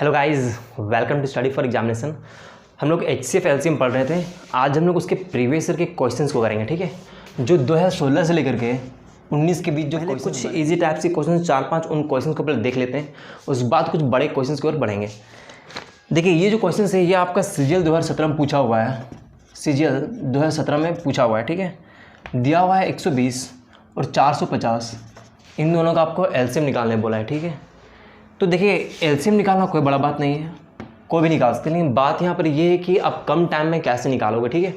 Hello guys, welcome to study for examination. हम लोग HCF LCM पढ़ रहे थे। आज हम लोग उसके प्रीवियस ईयर के क्वेश्चंस को करेंगे, ठीक है। जो 2016 से लेकर के 19 के बीच जो कुछ इजी टाइप के क्वेश्चन 4-5 उन क्वेश्चन को पहले देख लेते हैं, उसके बाद कुछ बड़े क्वेश्चन की ओर बढ़ेंगे। देखिए, ये जो क्वेश्चन है ये आपका CGL 2017 में पूछा हुआ है। CGL 2017 में पूछा हुआ है, ठीक है। दिया हुआ है 120 और 450, इन दोनों का आपको LCM निकालने बोला है, ठीक है। तो देखिए, LCM निकालना कोई बड़ा बात नहीं है, कोई भी निकाल सकते हैं, लेकिन बात यहाँ पर ये है कि आप कम टाइम में कैसे निकालोगे, ठीक है।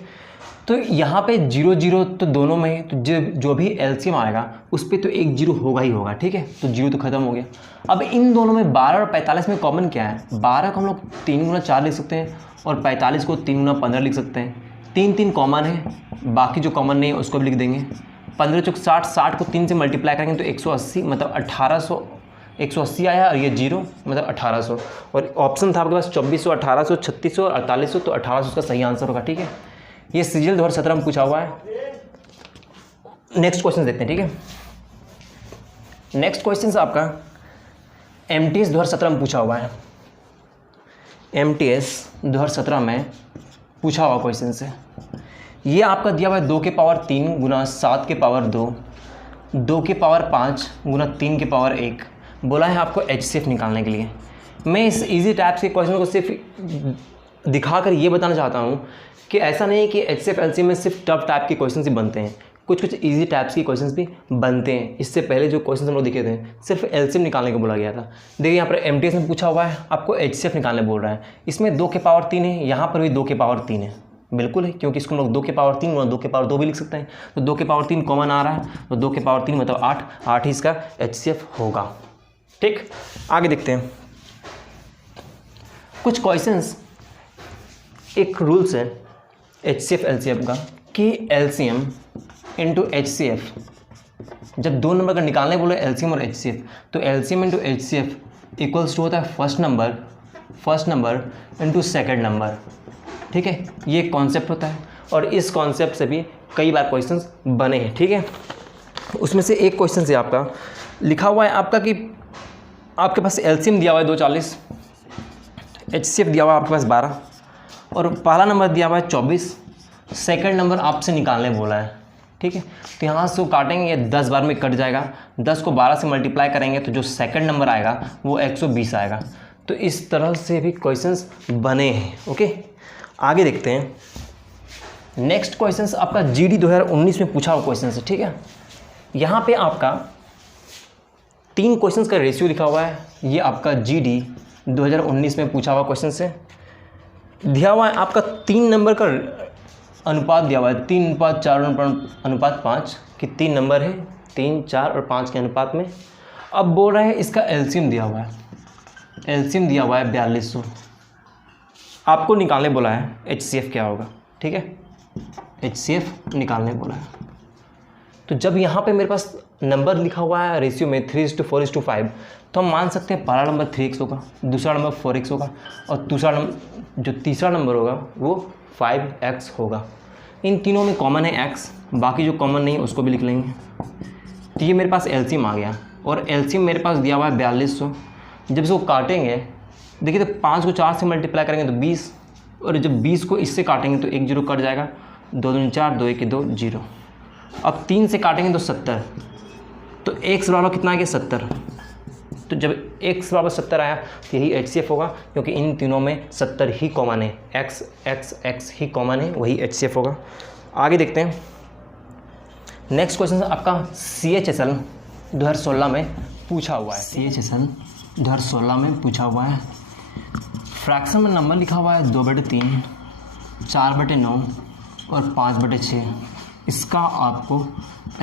तो यहाँ पे 0 तो दोनों में, तो जो भी LCM आएगा उस पर तो एक 0 होगा ही होगा, ठीक है। तो 0 तो खत्म हो गया। अब इन दोनों में 12 और 45 में कॉमन क्या है? 12 को हम लोग 3 गुना 4 लिख सकते हैं और 45 को 3 गुना 15 लिख सकते हैं। 3 कॉमन है, बाकी जो कॉमन नहीं है उसको भी लिख देंगे। 15 चौक 60, 60 को 3 से मल्टीप्लाई करेंगे तो 180, मतलब 180 आया, और ये 0 मतलब 1800। और ऑप्शन था आपके पास 2400, 1800, 3600 और 4800, तो 1800 का सही आंसर होगा, ठीक है। ये CGL 2017 में पूछा हुआ है। नेक्स्ट क्वेश्चन देखते हैं, ठीक है। नेक्स्ट क्वेश्चन आपका MTS 2017 में पूछा हुआ है। MTS 2017 में पूछा हुआ क्वेश्चन से ये आपका दिया हुआ है 2 के पावर 3 गुना 7 के पावर 2, 2 के पावर 5 गुना 3 के पावर 1। बोला है आपको HCF निकालने के लिए। मैं इस इजी टाइप्स के क्वेश्चन को सिर्फ दिखाकर ये बताना चाहता हूँ कि ऐसा नहीं है कि HCF LCM में सिर्फ टफ टाइप के क्वेश्चन ही बनते हैं, कुछ इजी टाइप्स के क्वेश्चन भी बनते हैं। इससे पहले जो क्वेश्चन हम लोग दिखे थे सिर्फ LCM निकालने को बोला गया था। देखिए, यहाँ पर MTS में पूछा हुआ है, आपको HCF निकालने बोल रहा है। इसमें 2 के पावर 3 है, यहाँ पर भी 2 के पावर 3 है, बिल्कुल है, क्योंकि इसको हम लोग 2 के पावर 3 गुना 2 के पावर 2 भी लिख सकते हैं। तो 2 के पावर 3 कॉमन आ रहा है, तो 2 के पावर 3 मतलब 8 ही इसका HCF होगा, ठीक। आगे देखते हैं कुछ क्वेश्चंस। एक रूल्स है HCF LCM का कि LCM इंटू HCF, जब 2 नंबर का निकालने बोले LCM और HCF, तो LCM into HCF equals to होता है first number into second number, ठीक है। ये कॉन्सेप्ट होता है और इस कॉन्सेप्ट से भी कई बार क्वेश्चंस बने हैं, ठीक है। उसमें से एक क्वेश्चन से आपका लिखा हुआ है आपका कि आपके पास LCM दिया हुआ है 240, HCF दिया हुआ है आपके पास 12 और पहला नंबर दिया हुआ है 24, सेकंड नंबर आपसे निकालने बोला है, ठीक है। तो यहाँ से काटेंगे, ये 10 बार में कट जाएगा। 10 को 12 से मल्टीप्लाई करेंगे तो जो सेकंड नंबर आएगा वो 120 आएगा। तो इस तरह से भी क्वेश्चंस बने हैं, ओके। आगे देखते हैं। नेक्स्ट क्वेश्चंस आपका GD 2019 में पूछा हुआ क्वेश्चन है, ठीक है। यहाँ पे आपका 3 क्वेश्चंस का रेशियो लिखा हुआ है। ये आपका GD 2019 में पूछा हुआ क्वेश्चन से दिया हुआ है आपका 3 नंबर का अनुपात दिया हुआ है, 3:4:5 कि 3 नंबर है, 3, 4 और 5 के अनुपात में। अब बोल रहे हैं इसका LCM दिया हुआ है, LCM दिया हुआ है 4200। आपको निकालने बोला है HCF क्या होगा, ठीक है। HCF निकालने बोला है। तो जब यहाँ पे मेरे पास नंबर लिखा हुआ है रेशियो में 3:4:5, तो हम मान सकते हैं पहला नंबर 3x होगा, दूसरा नंबर 4x होगा और तीसरा नंबर होगा वो 5x होगा। इन तीनों में कॉमन है x, बाकी जो कॉमन नहीं है उसको भी लिख लेंगे। तो ये मेरे पास LCM आ गया और LCM मेरे पास दिया हुआ है 4200। जब इसको काटेंगे, देखिए, तो 5 को 4 से मल्टीप्लाई करेंगे तो 20, और जब 20 को इससे काटेंगे तो 1 0 कट जाएगा, 2 दूनी 4, 2 1 2 0। अब 3 से काटेंगे तो 70, तो x बराबर कितना आ गया 70। तो जब x बराबर 70 आया तो यही HCF होगा, क्योंकि इन तीनों में 70 ही कॉमन है, x ही कॉमन है, वही HCF होगा। आगे देखते हैं। नेक्स्ट क्वेश्चन आपका CHSL 2016 में पूछा हुआ है। CHSL 2016 में पूछा हुआ है। फ्रैक्शन में नंबर लिखा हुआ है 2/3, 4/9 और 5/6। इसका आपको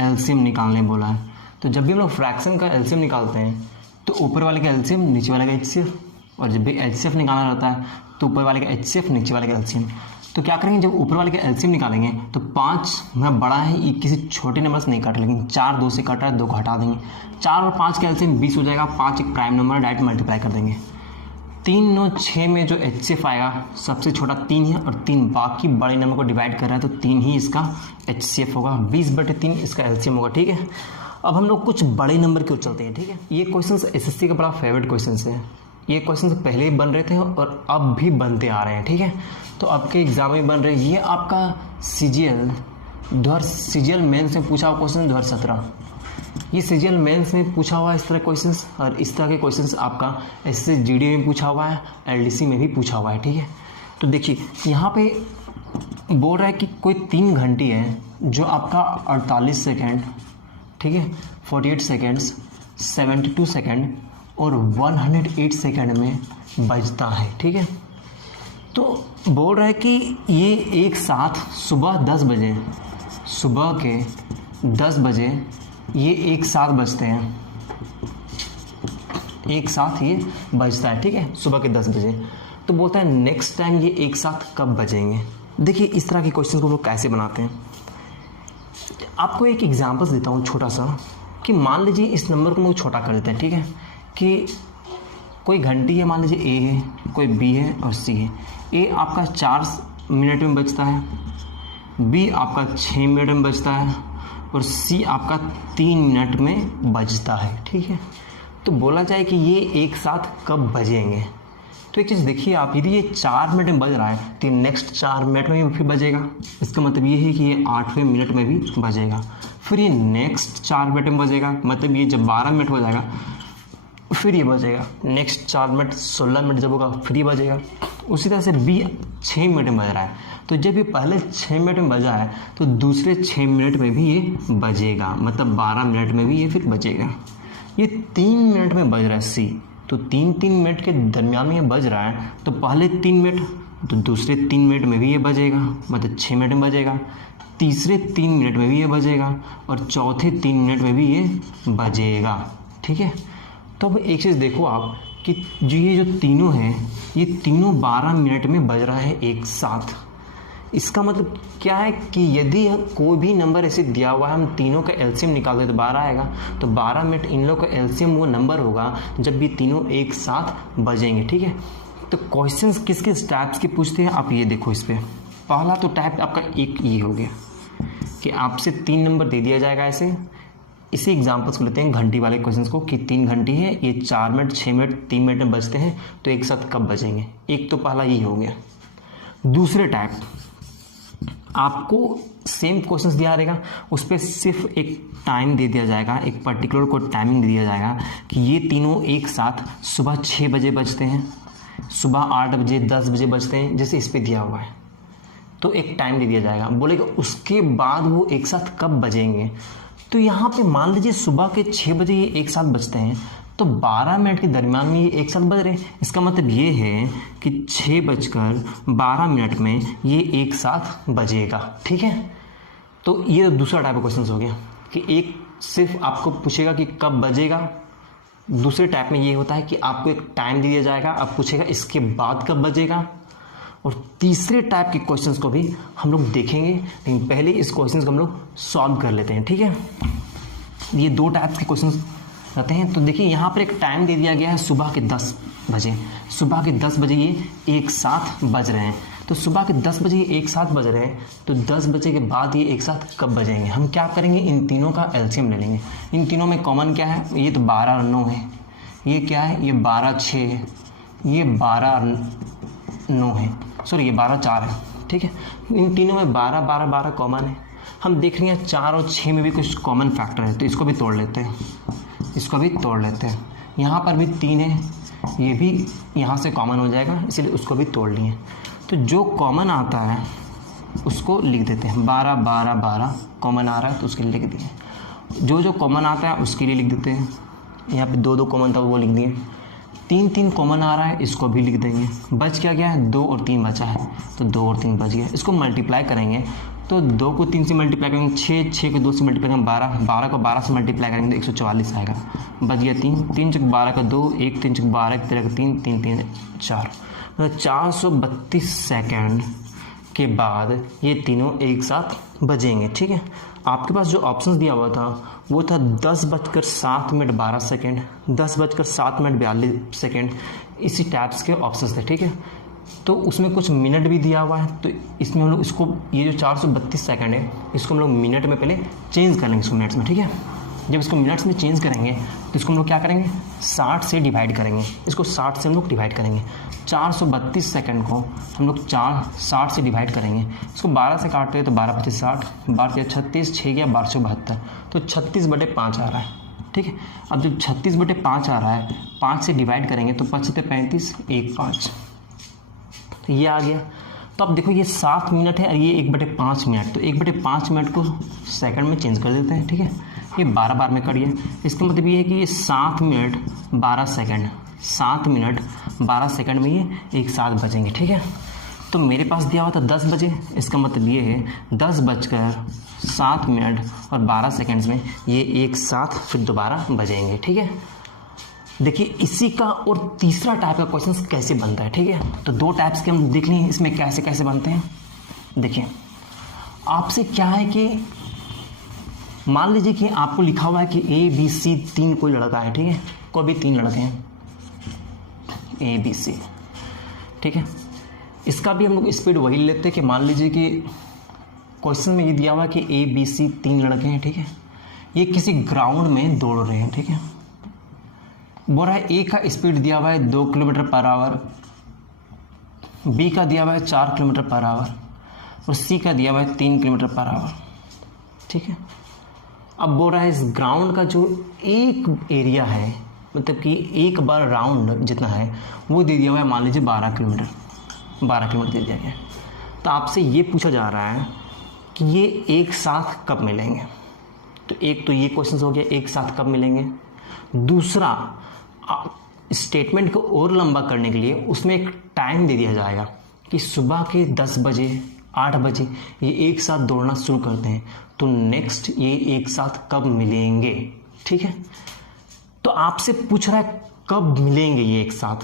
LCM निकालने बोला है। तो जब भी हम लोग फ्रैक्शन का LCM निकालते हैं तो ऊपर वाले का LCM, नीचे वाले का HCF, और जब भी HCF निकालना रहता है तो ऊपर वाले का HCF, नीचे वाले का LCM। तो क्या करेंगे, जब ऊपर वाले का LCM निकालेंगे तो 5 में बड़ा है, ये किसी छोटे नंबर से नहीं काटे, लेकिन 4 2 से कट रहा है, 2 को हटा देंगे। 4 और 5 का LCM 20 हो जाएगा। 5 एक प्राइम नंबर, डायरेक्ट मल्टीप्लाई कर देंगे। 3 9 6 में जो HCF आएगा सबसे छोटा 3 है और 3 बाकी बड़े नंबर को डिवाइड कर रहा है, तो 3 ही इसका HCF होगा। 20/3 इसका LCM होगा, ठीक है। अब हम लोग कुछ बड़े नंबर की ओर चलते हैं, ठीक है। ये क्वेश्चन SSC का बड़ा फेवरेट क्वेश्चन है। ये क्वेश्चन पहले ही बन रहे थे और अब भी बनते आ रहे हैं, ठीक है। तो आपके एग्जाम में बन रहे हैं। ये आपका सीजीएल मेंस में पूछा हुआ क्वेश्चन 2017, ये सीजीएल मेंस में पूछा हुआ इस तरह क्वेश्चंस, और इस तरह के क्वेश्चंस आपका एसएससी जीडी में पूछा हुआ है, एलडीसी में भी पूछा हुआ है, ठीक है। तो देखिए यहाँ पे बोल रहा है कि कोई 3 घंटी है जो आपका 48 सेकेंड, ठीक है, 48 सेकेंड्स, 72 सेकेंड और 108 सेकेंड में बजता है, ठीक है। तो बोल रहा है कि ये एक साथ सुबह 10 बजे, सुबह के 10 बजे ये एक साथ बजते हैं, एक साथ ये बजता है, ठीक है, सुबह के 10 बजे। तो बोलता है नेक्स्ट टाइम ये एक साथ कब बजेंगे। देखिए इस तरह के क्वेश्चन को हम लोग कैसे बनाते हैं। आपको एक एग्जांपल्स देता हूँ छोटा सा, कि मान लीजिए इस नंबर को हम लोग छोटा कर देते हैं, ठीक है, कि कोई घंटी है, मान लीजिए ए है, कोई बी है और सी है। ए आपका 4 मिनट में बजता है, बी आपका 6 मिनट में बजता है और सी आपका 3 मिनट में बजता है, ठीक है। तो बोला जाए कि ये एक साथ कब बजेंगे। तो एक चीज़ देखिए आप, यदि ये 4 मिनट में बज रहा है तो नेक्स्ट 4 मिनट में भी फिर बजेगा। इसका मतलब ये है कि ये 8वें मिनट में भी बजेगा, फिर ये नेक्स्ट 4 मिनट में बजेगा, मतलब ये जब 12 मिनट हो जाएगा फिर ये बजेगा, नेक्स्ट 4 मिनट 16 मिनट जब होगा फिर ये बजेगा। उसी तरह से बी 6 मिनट में बज रहा है, तो जब ये पहले 6 मिनट में बजा है तो दूसरे 6 मिनट में भी ये बजेगा, मतलब 12 मिनट में भी ये फिर बजेगा। ये 3 मिनट में बज रहा है सी, तो 3 मिनट के दरमियान में ये बज रहा है, तो पहले 3 मिनट तो दूसरे 3 मिनट में भी ये बजेगा, मतलब 6 मिनट में बजेगा, तीसरे 3 मिनट में भी ये बजेगा और चौथे 3 मिनट में भी ये बजेगा, ठीक है। तो अब एक चीज़ देखो आप कि ये जो तीनों हैं ये तीनों 12 मिनट में बज रहा है एक साथ। इसका मतलब क्या है कि यदि कोई भी नंबर ऐसे दिया हुआ है, हम तीनों का एलसीएम निकाल दे तो 12 आएगा, तो 12 मिनट इन लोग का एलसीएम वो नंबर होगा जब ये तीनों एक साथ बजेंगे, ठीक है। तो क्वेश्चंस किस किस टाइप्स के पूछते हैं आप ये देखो इस पर। पहला तो टाइप आपका एक ये हो गया कि आपसे 3 नंबर दे दिया जाएगा ऐसे। इसी एग्जाम्पल्स को लेते हैं घंटी वाले क्वेश्चंस को, कि 3 घंटी है, ये 4 मिनट 6 मिनट 3 मिनट में बजते हैं, तो एक साथ कब बजेंगे। एक तो पहला ये हो गया। दूसरे टाइप आपको सेम क्वेश्चंस दिया रहेगा, उस पर सिर्फ एक टाइम दे दिया जाएगा, एक पर्टिकुलर को टाइमिंग दे दिया जाएगा कि ये तीनों एक साथ सुबह 6 बजे बजते हैं, सुबह 8 बजे 10 बजे बजते हैं, जैसे इस पर दिया हुआ है। तो एक टाइम दे दिया जाएगा, बोलेगा उसके बाद वो एक साथ कब बजेंगे। तो यहाँ पे मान लीजिए सुबह के 6 बजे ये एक साथ बजते हैं, तो 12 मिनट के दरमियान में ये एक साथ बज रहे हैं। इसका मतलब ये है कि 6:12 में ये एक साथ बजेगा, ठीक है। तो ये दूसरा टाइप का क्वेश्चन हो गया कि एक सिर्फ आपको पूछेगा कि कब बजेगा। दूसरे टाइप में ये होता है कि आपको एक टाइम दिया जाएगा, आप पूछेगा इसके बाद कब बजेगा। और तीसरे टाइप के क्वेश्चंस को भी हम लोग देखेंगे, लेकिन पहले इस क्वेश्चंस को हम लोग सॉल्व कर लेते हैं, ठीक है। ये 2 टाइप्स के क्वेश्चंस रहते हैं। तो देखिए यहाँ पर एक टाइम दे दिया गया है सुबह के 10 बजे, सुबह के 10 बजे ये एक साथ बज रहे हैं। तो सुबह के 10 बजे ये एक साथ बज रहे हैं, तो 10 बजे के बाद ये एक साथ कब बजेंगे। हम क्या करेंगे, इन तीनों का एलसीएम ले लेंगे। इन तीनों में कॉमन क्या है, ये तो 12 और 9 है, ये क्या है, ये 12 6 है, ये 12 9 है, सॉरी ये 12 4 है, ठीक है। इन तीनों में 12 12 12 कॉमन है। हम देख रहे हैं 4 और 6 में भी कुछ कॉमन फैक्टर है, तो इसको भी तोड़ लेते हैं, इसको भी तोड़ लेते हैं। यहाँ पर भी 3 है, ये भी यहाँ से कॉमन हो जाएगा, इसलिए उसको भी तोड़ लिए। तो जो कॉमन आता है उसको लिख देते हैं, 12 12 12 कॉमन आ रहा है तो उसके लिए लिख दिए। जो कॉमन आता है उसके लिए लिख देते हैं। यहाँ पे 2 कॉमन था वो लिख दिए। 3 कॉमन आ रहा है, इसको भी लिख देंगे। बच क्या गया है, 2 और 3 बचा है, तो 2 और 3 बच गया। इसको मल्टीप्लाई करेंगे तो 2 को 3 से मल्टीप्लाई करेंगे 6, 6 को 2 से मल्टीप्लाई करेंगे 12, 12 को 12 से मल्टीप्लाई करेंगे तो 144 आएगा। बच गया 3, 3 चौक 12 का 2, 1 3 चौक 12 का 13 का 3, 3 3 4, मतलब 432 सेकेंड के बाद ये तीनों एक साथ बजेंगे, ठीक है। आपके पास जो ऑप्शन दिया हुआ था वो था 10:07:12, 10:07:42, इसी टाइप्स के ऑप्शंस थे, ठीक है। तो उसमें कुछ मिनट भी दिया हुआ है, तो इसमें हम लोग इसको, ये जो 432 सेकंड है इसको हम लोग मिनट में पहले चेंज कर लेंगे इसको मिनट्स में, ठीक है। जब इसको मिनट्स में चेंज करेंगे तो इसको हम लोग क्या करेंगे, 60 से डिवाइड करेंगे। इसको 60 से हम लोग डिवाइड करेंगे। 432 सेकंड को हम लोग 60 से डिवाइड करेंगे। इसको 12 से काटते हैं तो 12 × 25 = 60, 12 × 36, 6 × 1272, तो 36/5 आ रहा है। ठीक है, अब जब 36/5 आ रहा है, 5 से डिवाइड करेंगे तो 5 × 35, 1 5, तो ये आ गया। तो अब देखो ये 7 मिनट है और ये 1/5 मिनट, तो 1/5 मिनट को सेकंड में चेंज कर देते हैं। ठीक है, ये 12 बार में कट गया। इसका मतलब ये है कि ये 7 मिनट 12 सेकंड, 7 मिनट 12 सेकंड में ये एक साथ बजेंगे। ठीक है, तो मेरे पास दिया हुआ था 10 बजे, इसका मतलब ये है 10:07 और 12 सेकंड्स में ये एक साथ फिर दोबारा बजेंगे। ठीक है, देखिए इसी का और तीसरा टाइप का क्वेश्चन कैसे बनता है। ठीक है, तो 2 टाइप्स के हम देख लें इसमें कैसे कैसे बनते हैं। देखिए आपसे क्या है कि मान लीजिए कि आपको लिखा हुआ है कि ABC 3 कोई लड़का है। ठीक है, कोई भी 3 लड़के हैं ABC। ठीक है, इसका भी हम लोग स्पीड वही लेते हैं कि मान लीजिए कि क्वेश्चन में ये दिया हुआ है कि ABC 3 लड़के हैं। ठीक है, ये किसी ग्राउंड में दौड़ रहे हैं। ठीक है, बोल रहा है A का स्पीड दिया हुआ है 2 km/h, B का दिया हुआ है 4 km/h और C का दिया हुआ है 3 km/h। ठीक है, अब बोल रहा है इस ग्राउंड का जो एक एरिया है, मतलब कि एक बार राउंड जितना है वो दे दिया हुआ है, मान लीजिए 12 किलोमीटर दे दिया गया। तो आपसे ये पूछा जा रहा है कि ये एक साथ कब मिलेंगे। तो एक तो ये क्वेश्चन हो गया, एक साथ कब मिलेंगे। दूसरा स्टेटमेंट को और लंबा करने के लिए उसमें एक टाइम दे दिया जाएगा कि सुबह के 10 बजे 8 बजे ये एक साथ दौड़ना शुरू करते हैं, तो नेक्स्ट ये एक साथ कब मिलेंगे। ठीक है, तो आपसे पूछ रहा है कब मिलेंगे ये एक साथ,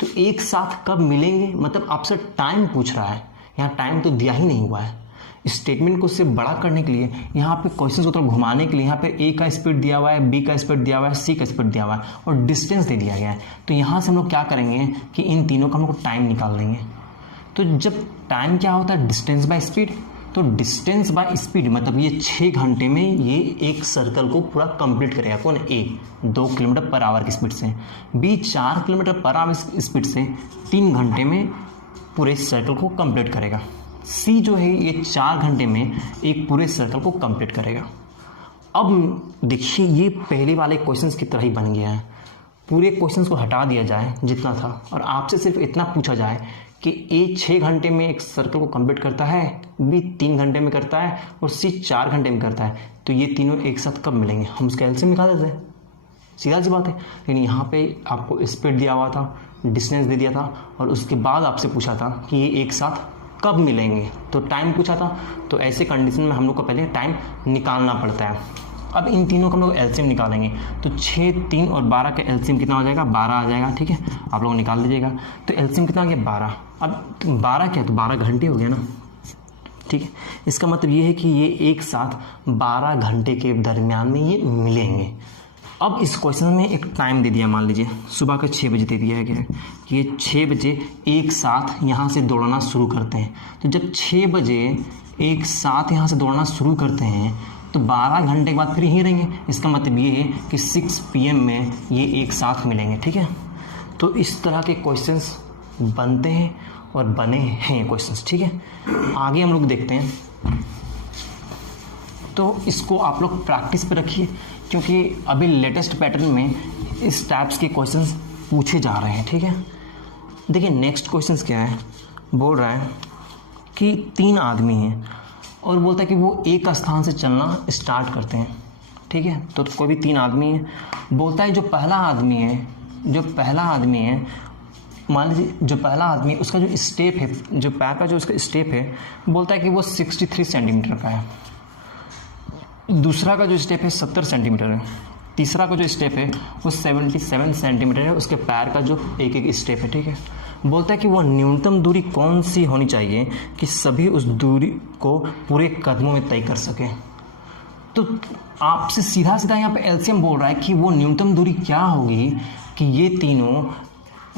तो एक साथ कब मिलेंगे मतलब आपसे टाइम पूछ रहा है। यहाँ टाइम तो दिया ही नहीं हुआ है। स्टेटमेंट को उससे बड़ा करने के लिए, यहाँ पे क्वेश्चन को थोड़ा घुमाने के लिए यहाँ पे A का स्पीड दिया हुआ है, B का स्पीड दिया हुआ है, C का स्पीड दिया हुआ है और डिस्टेंस दे दिया गया है। तो यहाँ से हम लोग क्या करेंगे कि इन तीनों का हम लोग टाइम निकाल देंगे। तो जब टाइम क्या होता है, डिस्टेंस बाय स्पीड, तो डिस्टेंस बाय स्पीड मतलब ये 6 घंटे में ये एक सर्कल को पूरा कंप्लीट करेगा। कौन? A 2 km/h की स्पीड से, B 4 km/h स्पीड से 3 घंटे में पूरे सर्कल को कंप्लीट करेगा। C जो है ये 4 घंटे में एक पूरे सर्कल को कंप्लीट करेगा। अब देखिए ये पहले वाले क्वेश्चंस की तरह ही बन गया है। पूरे क्वेश्चंस को हटा दिया जाए जितना था और आपसे सिर्फ इतना पूछा जाए कि A 6 घंटे में एक सर्कल को कंप्लीट करता है, B 3 घंटे में करता है और C 4 घंटे में करता है, तो ये तीनों एक साथ कब मिलेंगे। हम उसका एलसीएम निकाल देते हैं, सीधा सी बात है। लेकिन यहाँ पे आपको स्पीड दिया हुआ था, डिस्टेंस दे दिया था और उसके बाद आपसे पूछा था कि ये एक साथ कब मिलेंगे, तो टाइम पूछा था। तो ऐसे कंडीशन में हम लोग को पहले टाइम निकालना पड़ता है। अब इन तीनों का हम लोग एलसीएम निकालेंगे, तो 6, 3 और 12 का एलसीएम कितना हो जाएगा, 12 आ जाएगा। ठीक है, आप लोग निकाल लीजिएगा। तो एलसीएम कितना आ गया, 12। अब 12 क्या, तो 12 घंटे हो गया ना। ठीक है, इसका मतलब ये है कि ये एक साथ 12 घंटे के दरमियान में ये मिलेंगे। अब इस क्वेश्चन में एक टाइम दे दिया, मान लीजिए सुबह का 6 बजे दे दिया गया है कि ये 6 बजे एक साथ यहाँ से दौड़ना शुरू करते हैं। तो जब 6 बजे एक साथ यहाँ से दौड़ना शुरू करते हैं तो 12 घंटे के बाद फिर यहीं रहेंगे। इसका मतलब ये है कि 6 PM में ये एक साथ मिलेंगे। ठीक है, तो इस तरह के क्वेश्चंस बनते हैं और बने हैं ये क्वेश्चंस। ठीक है, आगे हम लोग देखते हैं। तो इसको आप लोग प्रैक्टिस पे रखिए क्योंकि अभी लेटेस्ट पैटर्न में इस टाइप्स के क्वेश्चंस पूछे जा रहे हैं। ठीक है, देखिए नेक्स्ट क्वेश्चंस क्या है, बोल रहा है कि 3 आदमी हैं और बोलता है कि वो एक स्थान से चलना स्टार्ट करते हैं। ठीक है, तो कोई भी 3 आदमी है, बोलता है जो पहला आदमी है मान लीजिए जो पहला आदमी उसका जो स्टेप है, जो पैर का जो उसका स्टेप है, बोलता है कि वो 63 सेंटीमीटर का है। दूसरा का जो स्टेप है 70 सेंटीमीटर है। तीसरा का जो स्टेप है वो 77 सेंटीमीटर है, उसके पैर का जो एक स्टेप है। ठीक है, बोलता है कि वो न्यूनतम दूरी कौन सी होनी चाहिए कि सभी उस दूरी को पूरे कदमों में तय कर सकें। तो आपसे सीधा सीधा यहाँ पे एलसीएम बोल रहा है कि वो न्यूनतम दूरी क्या होगी कि ये तीनों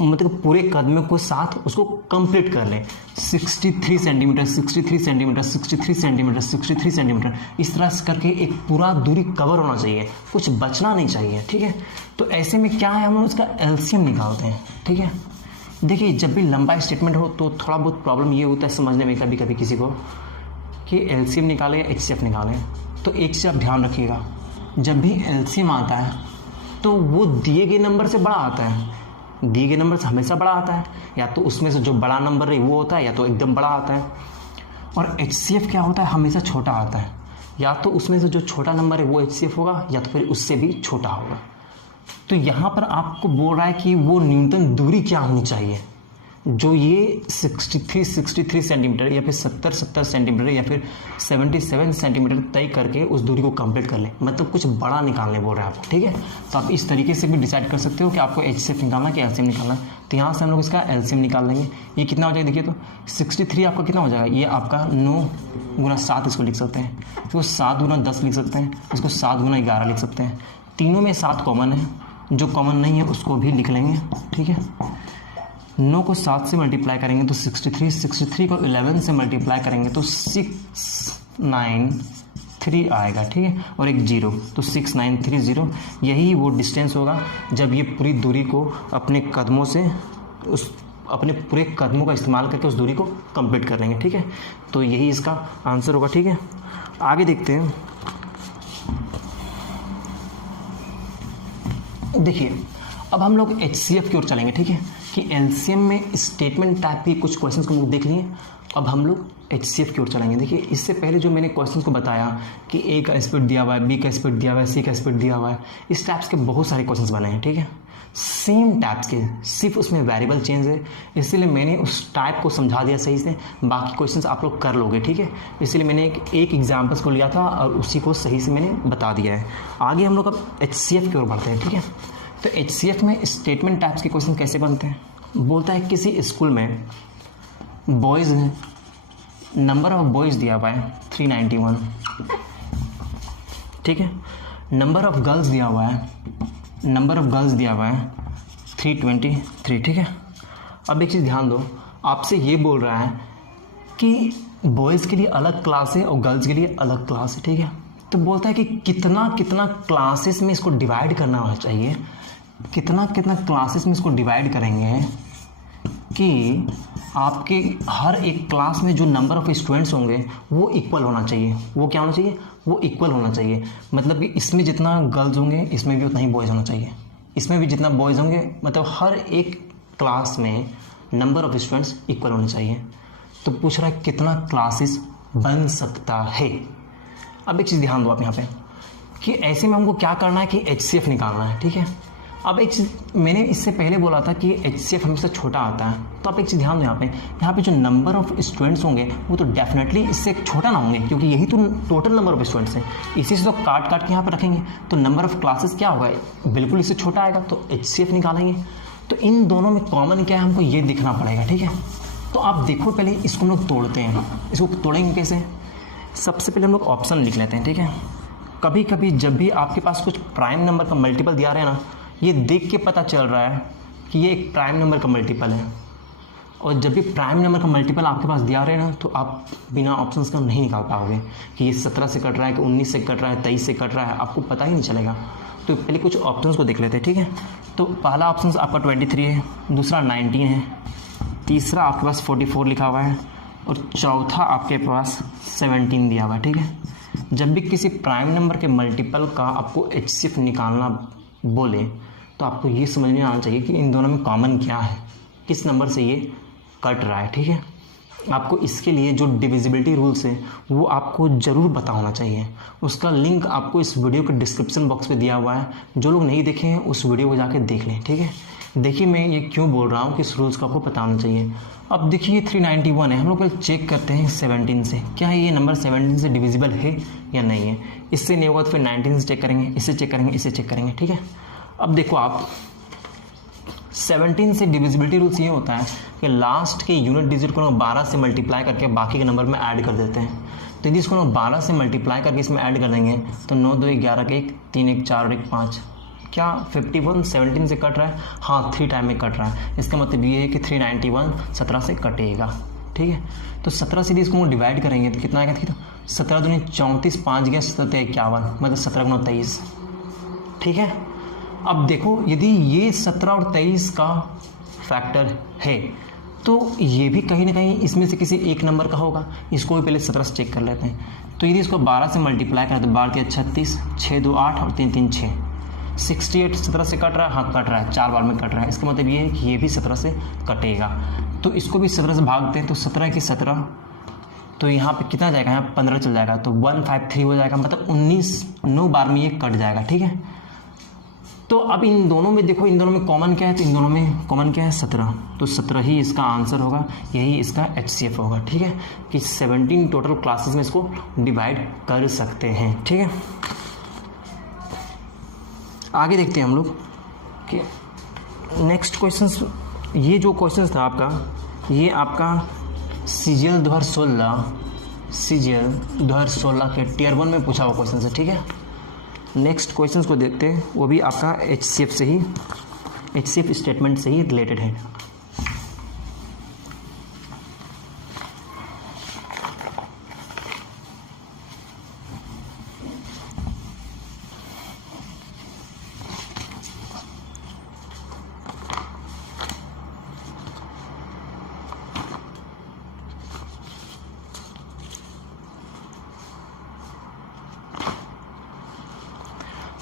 मतलब पूरे कद में को साथ उसको कंप्लीट कर लें। 63 सेंटीमीटर, 63 सेंटीमीटर, 63 सेंटीमीटर, 63 सेंटीमीटर, इस तरह से करके एक पूरा दूरी कवर होना चाहिए, कुछ बचना नहीं चाहिए, ठीक है। तो ऐसे में क्या है, हम लोग उसका एलसीएम निकालते हैं, ठीक है। देखिए जब भी लंबा स्टेटमेंट हो तो थोड़ा बहुत प्रॉब्लम ये होता है समझने में कभी कभी किसी को कि एलसीएम निकालें या एचसीएफ निकालें। तो एक चीज़ आप ध्यान रखिएगा, जब भी एलसीएम आता है तो वो दिए गए नंबर से बड़ा आता है, दिए गए नंबर से हमेशा बड़ा आता है, या तो उसमें से जो बड़ा नंबर है वो होता है या तो एकदम बड़ा आता है। और एचसीएफ क्या होता है, हमेशा छोटा आता है, या तो उसमें से जो छोटा नंबर है वो एचसीएफ होगा या तो फिर उससे भी छोटा होगा। तो यहाँ पर आपको बोल रहा है कि वो न्यूनतम दूरी क्या होनी चाहिए, जो ये 63 सेंटीमीटर या फिर 70 सेंटीमीटर या फिर 77 सेंटीमीटर तय करके उस दूरी को कंप्लीट कर ले, मतलब कुछ बड़ा निकालने बोल रहे हैं आपको, ठीक है। तो आप इस तरीके से भी डिसाइड कर सकते हो कि आपको एचसीएफ निकालना कि एलसीएम निकालना। तो यहाँ से हम लोग इसका एलसीएम निकाल लेंगे। ये कितना हो जाएगा देखिए, तो 63 आपका कितना हो जाएगा, ये आपका 9 गुना 7 इसको लिख सकते हैं, इसको 7 गुना 10 लिख सकते हैं, इसको 7 गुना 11 लिख सकते हैं। तीनों में 7 कॉमन है, जो कॉमन नहीं है उसको भी लिख लेंगे, ठीक है। 9 को 7 से मल्टीप्लाई करेंगे तो 63, 63 को 11 से मल्टीप्लाई करेंगे तो 693 आएगा, ठीक है, और एक 0, तो 6930। यही वो डिस्टेंस होगा जब ये पूरी दूरी को अपने कदमों से अपने पूरे कदमों का इस्तेमाल करके उस दूरी को कंप्लीट कर लेंगे, ठीक है। तो यही इसका आंसर होगा, ठीक है। आगे देखते हैं। देखिए अब हम लोग एचसीएफ की ओर चलेंगे, ठीक है, कि एलसीएम में स्टेटमेंट टाइप के कुछ क्वेश्चंस को हम लोग देख लिए। अब हम लोग एचसीएफ की ओर चलेंगे। देखिए इससे पहले जो मैंने क्वेश्चंस को बताया कि ए का स्पीड दिया हुआ है, बी का स्पीड दिया हुआ है, सी का स्पीड दिया हुआ है, इस टाइप्स के बहुत सारे क्वेश्चंस बने हैं, ठीक है, सेम टाइप्स के, सिर्फ उसमें वेरिएबल चेंज है, इसीलिए मैंने उस टाइप को समझा दिया सही से। बाकी क्वेश्चंस आप लोग कर लोगे, ठीक है, इसलिए मैंने एक एग्जाम्पल्स को लिया था और उसी को सही से मैंने बता दिया है। आगे हम लोग अब एचसीएफ की ओर बढ़ते हैं, ठीक है। तो एचसीएफ में स्टेटमेंट टाइप्स के क्वेश्चन कैसे बनते हैं, बोलता है किसी स्कूल में बॉयज़ हैं, नंबर ऑफ बॉयज़ दिया हुआ है 391, ठीक है, नंबर ऑफ गर्ल्स दिया हुआ है, नंबर ऑफ गर्ल्स दिया हुआ है 323, ठीक है। अब एक चीज़ ध्यान दो, आपसे ये बोल रहा है कि बॉयज़ के लिए अलग क्लास है और गर्ल्स के लिए अलग क्लास है, ठीक है। तो बोलता है कि कितना कितना क्लासेस में इसको डिवाइड करना होना चाहिए, कितना कितना क्लासेस में इसको डिवाइड करेंगे कि आपके हर एक क्लास में जो नंबर ऑफ स्टूडेंट्स होंगे वो इक्वल होना चाहिए। वो क्या होना चाहिए, वो इक्वल होना चाहिए, मतलब कि इसमें जितना गर्ल्स होंगे इसमें भी उतना ही बॉयज़ होना चाहिए, इसमें भी जितना बॉयज़ होंगे, मतलब हर एक क्लास में नंबर ऑफ स्टूडेंट्स इक्वल होने चाहिए। तो पूछ रहा है कितना क्लासेस बन सकता है। अब एक चीज़ ध्यान दो आप यहाँ पे कि ऐसे में हमको क्या करना है कि एचसीएफ निकालना है, ठीक है। अब एक चीज़ मैंने इससे पहले बोला था कि एचसीएफ हमेशा छोटा आता है, तो आप एक चीज़ ध्यान दो यहाँ पे जो नंबर ऑफ स्टूडेंट्स होंगे वो तो डेफिनेटली इससे छोटा ना होंगे, क्योंकि यही तो टोटल नंबर ऑफ स्टूडेंट्स हैं। इसी से तो काट काट के यहाँ पे रखेंगे तो नंबर ऑफ क्लासेस क्या होगा, बिल्कुल इससे छोटा आएगा, तो एचसीएफ निकालेंगे। तो इन दोनों में कॉमन क्या है हमको ये दिखना पड़ेगा, ठीक है। तो आप देखो पहले इसको हम लोग तोड़ते हैं, इसको तोड़ेंगे कैसे, सबसे पहले हम लोग ऑप्शन लिख लेते हैं, ठीक है। कभी कभी जब भी आपके पास कुछ प्राइम नंबर का मल्टीपल दिया रहे हैं ना, ये देख के पता चल रहा है कि ये एक प्राइम नंबर का मल्टीपल है, और जब भी प्राइम नंबर का मल्टीपल आपके पास दिया रहे ना तो आप बिना ऑप्शंस का नहीं निकाल पाओगे कि ये 17 से कट रहा है कि 19 से कट रहा है, 23 से कट रहा है, आपको पता ही नहीं चलेगा। तो पहले कुछ ऑप्शंस को देख लेते हैं, ठीक है। तो पहला ऑप्शन आपका 23 है, दूसरा 19 है, तीसरा आपके पास 44 लिखा हुआ है, और चौथा आपके पास 17 दिया हुआ है, ठीक है। जब भी किसी प्राइम नंबर के मल्टीपल का आपको एचसीएफ निकालना बोले तो आपको ये समझ में आना चाहिए कि इन दोनों में कॉमन क्या है, किस नंबर से ये कट रहा है, ठीक है। आपको इसके लिए जो डिविजिबिलिटी रूल्स है वो आपको ज़रूर पता होना चाहिए। उसका लिंक आपको इस वीडियो के डिस्क्रिप्शन बॉक्स पे दिया हुआ है, जो लोग नहीं देखे हैं उस वीडियो को जाके देख लें, ठीक है। देखिए मैं ये क्यों बोल रहा हूँ कि इस रूल्स को आपको पता होना चाहिए। अब देखिए 391 है, हम लोग पहले चेक करते हैं 17 से, क्या ये नंबर 17 से डिविजिबल है या नहीं है। इससे नहीं होगा तो फिर 19 से चेक करेंगे, इससे चेक करेंगे, इससे चेक करेंगे, ठीक है। अब देखो आप 17 से डिविजिबिलिटी रूल्स ये होता है कि लास्ट के यूनिट डिजिट को 12 से मल्टीप्लाई करके बाकी के नंबर में ऐड कर देते हैं। तो यदि इसको 12 से मल्टीप्लाई करके इसमें ऐड कर देंगे तो 9 2 11 के 1 3 1 4 और 1 5 क्या 51 17 से कट रहा है? हाँ, 3 टाइम में कट रहा है। इसका मतलब ये है कि 391 17 से कटेगा। ठीक है, तो 17 से यदि इसको डिवाइड करेंगे तो कितना आएगा? देखिए तो 17 दूनी 34, 5 गया 17 51, मतलब 17 गुना 23। ठीक है, अब देखो यदि ये 17 और 23 का फैक्टर है तो ये भी कहीं ना कहीं इसमें से किसी एक नंबर का होगा। इसको भी पहले 17 से चेक कर लेते हैं। तो यदि इसको 12 से मल्टीप्लाई करें तो 12 के 36, 6 2 8 और 3 3 6, 68 17 से कट रहा है। हाँ, कट रहा है, 4 बार में कट रहा है। इसका मतलब ये है कि ये भी 17 से कटेगा। तो इसको भी 17 से भागते हैं तो 17 की 17, तो यहाँ पे कितना जाएगा? यहाँ 15 चल जाएगा तो 153 हो जाएगा, मतलब 19 9 बार में ये कट जाएगा। ठीक है, तो अब इन दोनों में देखो, इन दोनों में कॉमन क्या है? तो इन दोनों में कॉमन क्या है? 17, तो 17 ही इसका आंसर होगा, यही इसका HCF होगा। ठीक है, कि 17 टोटल क्लासेस में इसको डिवाइड कर सकते हैं। ठीक है, आगे देखते हैं हम लोग कि नेक्स्ट क्वेश्चंस। ये जो क्वेश्चंस था आपका, ये आपका CGL 2016 के टियर 1 में पूछा हुआ क्वेश्चन है। ठीक है, नेक्स्ट क्वेश्चंस को देखते हैं, वो भी आपका HCF स्टेटमेंट से ही रिलेटेड है।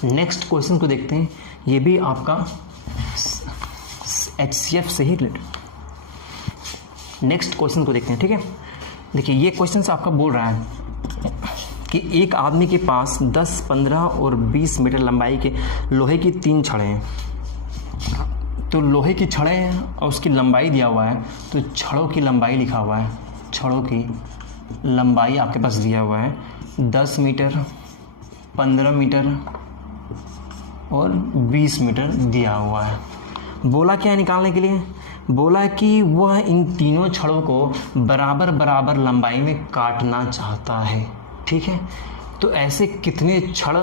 नेक्स्ट क्वेश्चन को देखते हैं, ये भी आपका HCF से ही रिलेटेड। नेक्स्ट क्वेश्चन को देखते हैं। ठीक है, देखिए ये क्वेश्चन आपका बोल रहा है कि एक आदमी के पास 10, 15 और 20 मीटर लंबाई के लोहे की 3 छड़ें हैं। तो लोहे की छड़ें हैं और उसकी लंबाई दिया हुआ है, तो छड़ों की लंबाई लिखा हुआ है। छड़ों की लंबाई आपके पास दिया हुआ है 10 मीटर, 15 मीटर और 20 मीटर दिया हुआ है। बोला क्या है निकालने के लिए? बोला कि वह इन तीनों छड़ों को बराबर बराबर लंबाई में काटना चाहता है। ठीक है, तो ऐसे कितने छड़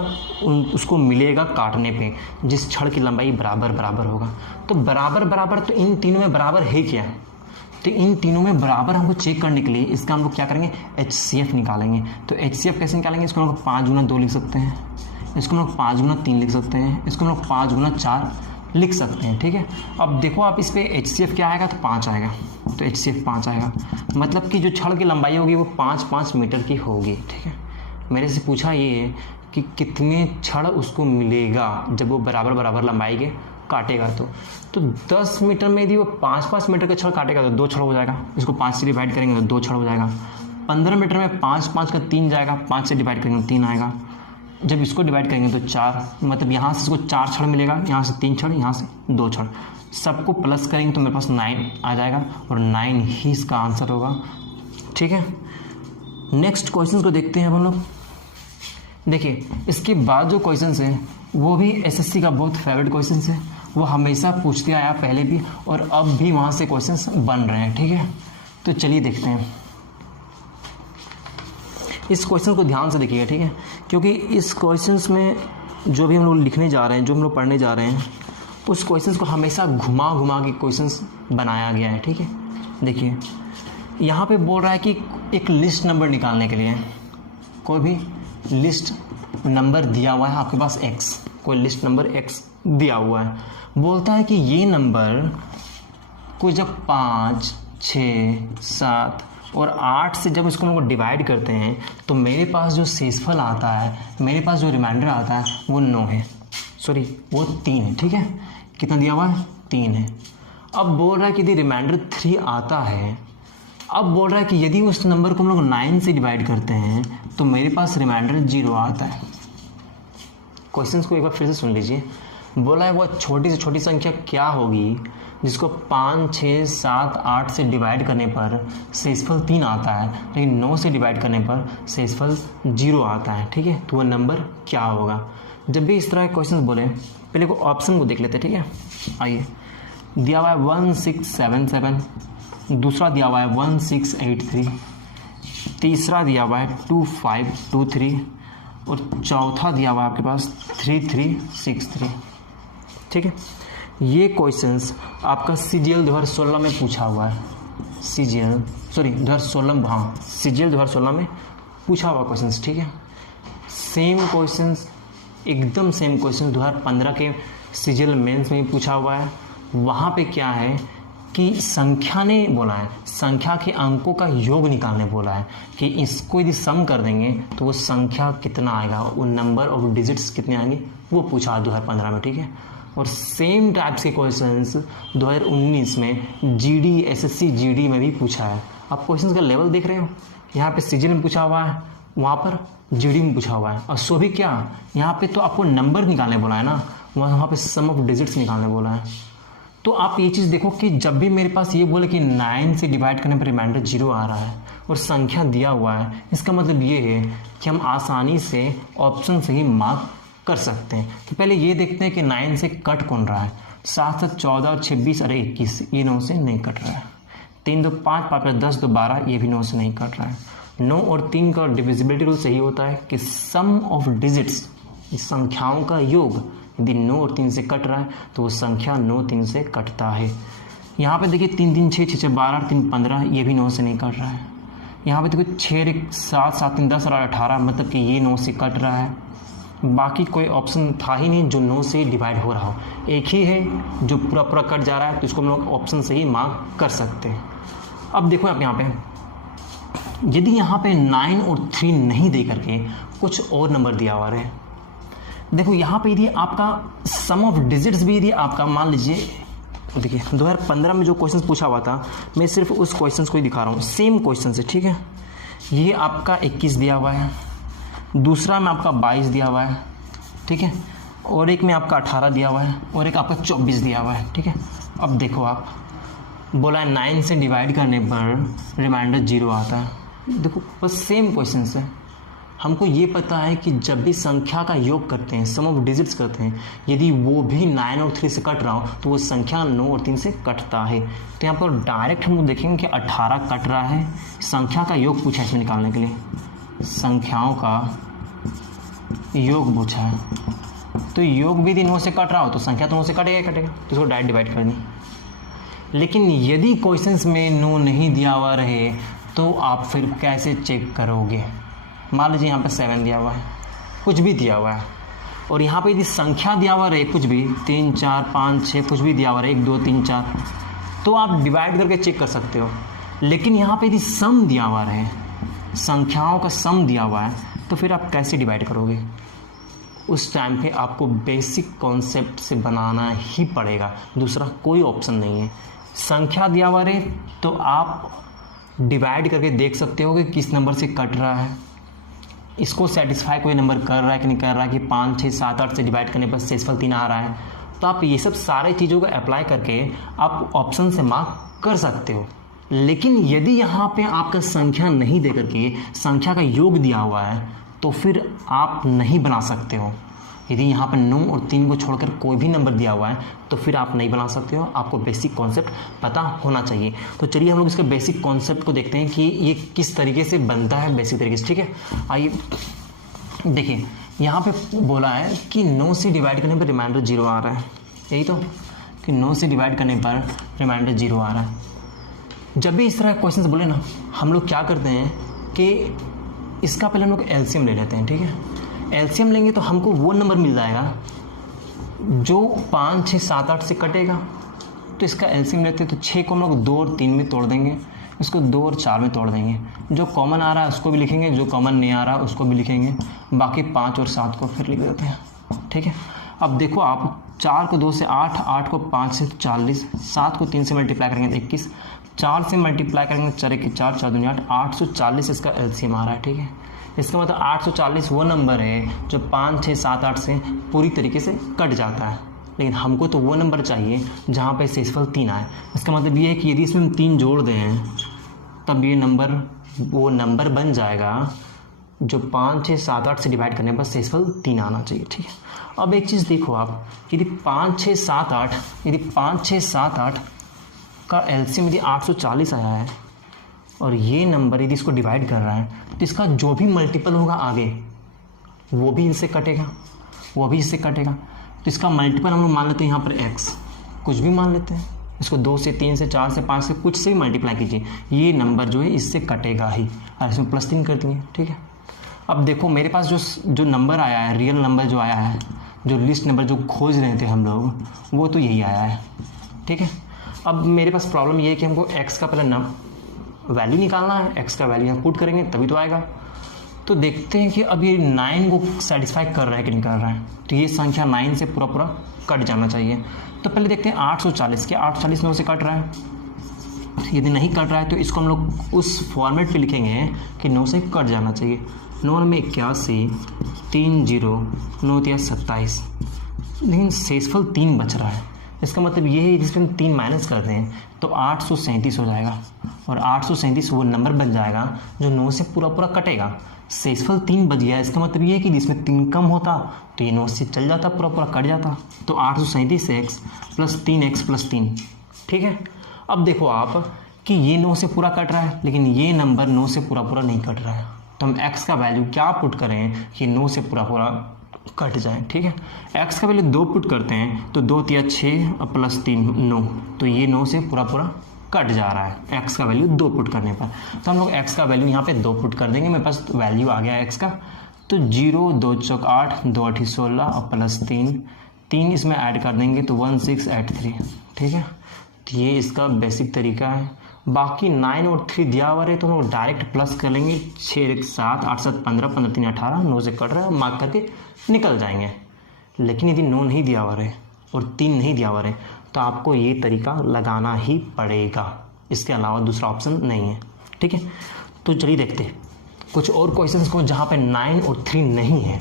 उसको मिलेगा काटने पे जिस छड़ की लंबाई बराबर बराबर होगा? तो बराबर बराबर, तो इन तीनों में बराबर है क्या? तो इन तीनों में बराबर हमको चेक करने के लिए इसका हम लोग क्या करेंगे? HCF निकालेंगे। तो HCF कैसे निकालेंगे? इसको हम लोग 5 गुना 2 लिख सकते हैं, इसको हम लोग 5 गुना 3 लिख सकते हैं, इसको हम लोग 5 गुना 4 लिख सकते हैं। ठीक है, अब देखो आप इस पे HCF क्या आएगा? तो 5 आएगा, तो HCF 5 आएगा, मतलब कि जो छड़ की लंबाई होगी वो 5-5 मीटर की होगी। ठीक है, मेरे से पूछा ये कि कितने छड़ उसको मिलेगा जब वो बराबर बराबर लंबाई के काटेगा। तो 10 मीटर में यदि वो 5-5 मीटर का छड़ काटेगा तो 2 छड़ हो जाएगा, इसको 5 से डिवाइड करेंगे तो 2 छड़ हो जाएगा। 15 मीटर में 5-5 का 3 जाएगा, 5 से डिवाइड करेंगे तो 3 आएगा। जब इसको डिवाइड करेंगे तो 4, मतलब यहाँ से इसको 4 छड़ मिलेगा, यहाँ से 3 छड़, यहाँ से 2 छड़, सबको प्लस करेंगे तो मेरे पास 9 आ जाएगा और 9 ही इसका आंसर होगा। ठीक है, नेक्स्ट क्वेश्चन को देखते हैं हम लोग। देखिए इसके बाद जो क्वेश्चन है वो भी SSC का बहुत फेवरेट क्वेश्चन है, वो हमेशा पूछते आया पहले भी और अब भी वहाँ से क्वेश्चन बन रहे हैं। ठीक है, तो चलिए देखते हैं। इस क्वेश्चन को ध्यान से देखिएगा। ठीक है, क्योंकि इस क्वेश्चंस में जो भी हम लोग लिखने जा रहे हैं, जो हम लोग पढ़ने जा रहे हैं, उस क्वेश्चंस को हमेशा घुमा घुमा के क्वेश्चंस बनाया गया है। ठीक है, देखिए यहाँ पे बोल रहा है कि एक लिस्ट नंबर निकालने के लिए कोई भी लिस्ट नंबर दिया हुआ है आपके पास x, कोई लिस्ट नंबर x दिया हुआ है। बोलता है कि ये नंबर को जब 5, 6, 7 और 8 से जब इसको हम लोग डिवाइड करते हैं तो मेरे पास जो शेषफल आता है, मेरे पास जो रिमाइंडर आता है वो 9 है, सॉरी वो 3 है। ठीक है, कितना दिया हुआ है? 3 है। अब बोल रहा है कि यदि रिमाइंडर 3 आता है, अब बोल रहा है कि यदि उस नंबर को हम लोग 9 से डिवाइड करते हैं तो मेरे पास रिमाइंडर 0 आता है। क्वेश्चंस को एक बार फिर से सुन लीजिए। बोला है वह छोटी से छोटी संख्या क्या होगी जिसको 5, 6, 7, 8 से डिवाइड करने पर शेषफल 3 आता है, लेकिन 9 से डिवाइड करने पर शेषफल 0 आता है। ठीक है, तो वह नंबर क्या होगा? जब भी इस तरह के क्वेश्चन बोले पहले को ऑप्शन को देख लेते हैं। ठीक है, आइए, दिया हुआ है 1677, दूसरा दिया हुआ है 1683, तीसरा दिया हुआ है 2523 और चौथा दिया हुआ है आपके पास 3363। ठीक है, ये क्वेश्चंस आपका CGL 2016 में पूछा हुआ है। CGL 2016, हाँ CGL 2016 में पूछा हुआ क्वेश्चंस, ठीक है। सेम क्वेश्चंस, एकदम सेम क्वेश्चन 2015 के CGL मेंस में भी पूछा हुआ है। वहाँ पे क्या है कि संख्या ने बोला है, संख्या के अंकों का योग निकालने बोला है कि इसको यदि सम कर देंगे तो वो संख्या कितना आएगा, वो नंबर ऑफ डिजिट्स कितने आएंगे, वो पूछा 2015 में, ठीक है। और सेम टाइप्स के क्वेश्चंस 2019 में GD SSC GD में भी पूछा है। आप क्वेश्चंस का लेवल देख रहे हो, यहाँ पे CGL में पूछा हुआ है, वहाँ पर GD में पूछा हुआ है। और सो भी क्या, यहाँ पे तो आपको नंबर निकालने बोला है ना, वहाँ पे सम ऑफ डिजिट्स निकालने बोला है। तो आप ये चीज़ देखो कि जब भी मेरे पास ये बोले कि 9 से डिवाइड करने पर रिमाइंडर 0 आ रहा है और संख्या दिया हुआ है, इसका मतलब ये है कि हम आसानी से ऑप्शन से ही मार्क कर सकते हैं। तो पहले ये देखते हैं कि 9 से कट कौन रहा है। 7 7 14 और 26, अरे 21, ये 9 से नहीं कट रहा है। 3 2 5 5 10 2 12, ये भी 9 से नहीं कट रहा है। 9 और 3 का डिविजिबिलिटी रूल सही होता है कि सम ऑफ डिजिट्स, संख्याओं का योग, यदि 9 और 3 से कट रहा है तो वो संख्या 9 3 से कटता है। यहाँ पे देखिए 3 3 6 6 6 12 3 15, ये भी 9 से नहीं कट रहा है। यहाँ पे देखिए 6 7 7 3 10 और 18, मतलब कि ये 9 से कट रहा है। बाकी कोई ऑप्शन था ही नहीं जो 9 से डिवाइड हो रहा हो, एक ही है जो पूरा पूरा कट जा रहा है, तो इसको हम लोग ऑप्शन से ही मार्क कर सकते हैं। अब देखो आप यहाँ पे, यदि यहाँ पे 9 और 3 नहीं दे करके कुछ और नंबर दिया हुआ है, देखो यहाँ पे यदि आपका सम ऑफ डिजिट्स भी यदि आपका मान लीजिए, देखिए 2015 में जो क्वेश्चन पूछा हुआ था, मैं सिर्फ उस क्वेश्चन को ही दिखा रहा हूँ, सेम क्वेश्चन है, ठीक है। ये आपका 21 दिया हुआ है, दूसरा में आपका 22 दिया हुआ है, ठीक है, और एक में आपका 18 दिया हुआ है, और एक आपका 24 दिया हुआ है, ठीक है। अब देखो आप बोला है 9 से डिवाइड करने पर रिमाइंडर 0 आता है। देखो बस सेम क्वेश्चन है, हमको ये पता है कि जब भी संख्या का योग करते हैं, सम ऑफ डिजिट्स करते हैं, यदि वो भी 9 और 3 से कट रहा हो तो वो संख्या 9 और 3 से कटता है। तो यहाँ पर डायरेक्ट हम लोग देखेंगे कि 18 कट रहा है, संख्या का योग पूछा है इसमें निकालने के लिए, संख्याओं का योग पूछा है, तो योग भी यदि 9 से कट रहा हो तो संख्या तो 9 से कटेगा ही कटेगा, तो इसको डायरेक्ट डिवाइड कर दी। लेकिन यदि क्वेश्चंस में 9 नहीं दिया हुआ रहे तो आप फिर कैसे चेक करोगे। मान लीजिए यहाँ पे 7 दिया हुआ है, कुछ भी दिया हुआ है, और यहाँ पे यदि संख्या दिया हुआ रहे कुछ भी, 3 4 5 6 कुछ भी दिया हुआ रहे, 1 2 3 4, तो आप डिवाइड करके चेक कर सकते हो। लेकिन यहाँ पे यदि सम दिया हुआ रहे, संख्याओं का सम दिया हुआ है, तो फिर आप कैसे डिवाइड करोगे। उस टाइम पे आपको बेसिक कॉन्सेप्ट से बनाना ही पड़ेगा, दूसरा कोई ऑप्शन नहीं है। संख्या दिया हुआ रहे तो आप डिवाइड करके देख सकते हो कि किस नंबर से कट रहा है, इसको सेटिस्फाई कोई नंबर कर रहा है कि नहीं कर रहा है, कि 5 6 7 8 से डिवाइड करने पर शेषफल 3 आ रहा है। तो आप ये सब सारे चीज़ों को अप्लाई करके आप ऑप्शन से मार्क कर सकते हो। लेकिन यदि यहाँ पे आपका संख्या नहीं दे करके संख्या का योग दिया हुआ है तो फिर आप नहीं बना सकते हो। यदि यहाँ पर 9 और 3 को छोड़कर कोई भी नंबर दिया हुआ है तो फिर आप नहीं बना सकते हो, आपको बेसिक कॉन्सेप्ट पता होना चाहिए। तो चलिए हम लोग इसके बेसिक कॉन्सेप्ट को देखते हैं कि ये किस तरीके से बनता है बेसिक तरीके से, ठीक है। आइए देखिए, यहाँ पे बोला है कि 9 से डिवाइड करने पर रिमाइंडर 0 आ रहा है, यही तो, कि 9 से डिवाइड करने पर रिमाइंडर 0 आ रहा है। जब भी इस तरह क्वेश्चन बोले ना, हम लोग क्या करते हैं कि इसका पहले हम लोग एलसीएम ले लेते हैं, ठीक है। एलसीएम लेंगे तो हमको वो नंबर मिल जाएगा जो 5 6 7 8 से कटेगा। तो इसका एलसीएम लेते हैं तो 6 को हम लोग 2 और 3 में तोड़ देंगे, इसको 2 और 4 में तोड़ देंगे, जो कॉमन आ रहा है उसको भी लिखेंगे, जो कॉमन नहीं आ रहा है उसको भी लिखेंगे, बाकी 5 और 7 को फिर लिख देते हैं, ठीक है। अब देखो आप 4 को 2 से 8, 8 को 5 से 40, 7 को 3 से मल्टीप्लाई करेंगे 21, 4 से मल्टीप्लाई करेंगे 4 1 4 4 2 8, 840 इसका एलसीएम आ रहा है, ठीक है। इसका मतलब 840 वो नंबर है जो 5 6 7 8 से पूरी तरीके से कट जाता है। लेकिन हमको तो वो नंबर चाहिए जहाँ पे शेषफल 3 आए। इसका मतलब ये है कि यदि इसमें हम 3 जोड़ दें तब ये नंबर वो नंबर बन जाएगा जो 5 6 7 8 से डिवाइड करने पर शेषफल 3 आना चाहिए, ठीक है। अब एक चीज़ देखो आप, यदि 5 6 7 8 का एलसीएम यदि 840 आया है और ये नंबर यदि इसको डिवाइड कर रहा है तो इसका जो भी मल्टीपल होगा आगे वो भी इससे कटेगा, वो भी इससे कटेगा। तो इसका मल्टीपल हम लोग मान लेते हैं यहाँ पर x, कुछ भी मान लेते हैं इसको, 2 से 3 से 4 से 5 से कुछ से भी मल्टीप्लाई कीजिए, ये नंबर जो है इससे कटेगा ही, और इसमें +3 कर दिए। ठीक है, अब देखो मेरे पास जो नंबर आया है, रियल नंबर जो आया है, जो लिस्ट नंबर जो खोज रहे थे हम लोग, वो तो यही आया है। ठीक है, अब मेरे पास प्रॉब्लम ये है कि हमको x का पहले वैल्यू निकालना है, x का वैल्यू हम पुट करेंगे तभी तो आएगा। तो देखते हैं कि अब ये 9 को सेटिस्फाई कर रहा है कि नहीं कर रहा है। तो ये संख्या 9 से पूरा कट जाना चाहिए। तो पहले देखते हैं 840, क्या 840 9 से कट रहा है? यदि नहीं कट रहा है तो इसको हम लोग उस फॉर्मेट पे लिखेंगे कि 9 से कट जाना चाहिए। 9 में 81, 3 0, 9 × 27, लेकिन शेषफल 3 बच रहा है। इसका मतलब ये है जिसमें हम 3 माइनस कर दें तो 837 हो जाएगा, और 837 वो नंबर बन जाएगा जो 9 से पूरा कटेगा। शेषफल 3 बच गया, इसका मतलब ये है कि जिसमें 3 कम होता तो ये 9 से चल जाता, पूरा कट जाता। तो 837x + 3x + 3। ठीक है, अब देखो आप कि ये 9 से पूरा कट रहा है, लेकिन ये नंबर 9 से पूरा नहीं कट रहा है। तो हम x का वैल्यू क्या पुट करें कि 9 से पूरा कट जाए। ठीक है, x का वैल्यू 2 पुट करते हैं तो 2 × 6 + 3 9, तो ये 9 से पूरा कट जा रहा है x का वैल्यू 2 पुट करने पर। तो हम लोग x का वैल्यू यहाँ पे 2 पुट कर देंगे, मेरे पास वैल्यू आ गया x का। तो 0 2 चौक 8, 2 8 16 और +3 इसमें ऐड कर देंगे तो 1683। ठीक है, तो ये इसका बेसिक तरीका है। बाकी 9 और 3 दिया हुआ है तो हम लोग डायरेक्ट प्लस कर लेंगे। 6 1 7, 8 7 15, 15 3 18, 9 से कट रहा है, मार्क करके निकल जाएंगे। लेकिन यदि 9 नहीं दिया हुआ है और 3 नहीं दिया हुआ है तो आपको ये तरीका लगाना ही पड़ेगा, इसके अलावा दूसरा ऑप्शन नहीं है। ठीक है, तो चलिए देखते हैं कुछ और क्वेश्चंस को जहाँ पे 9 और 3 नहीं है।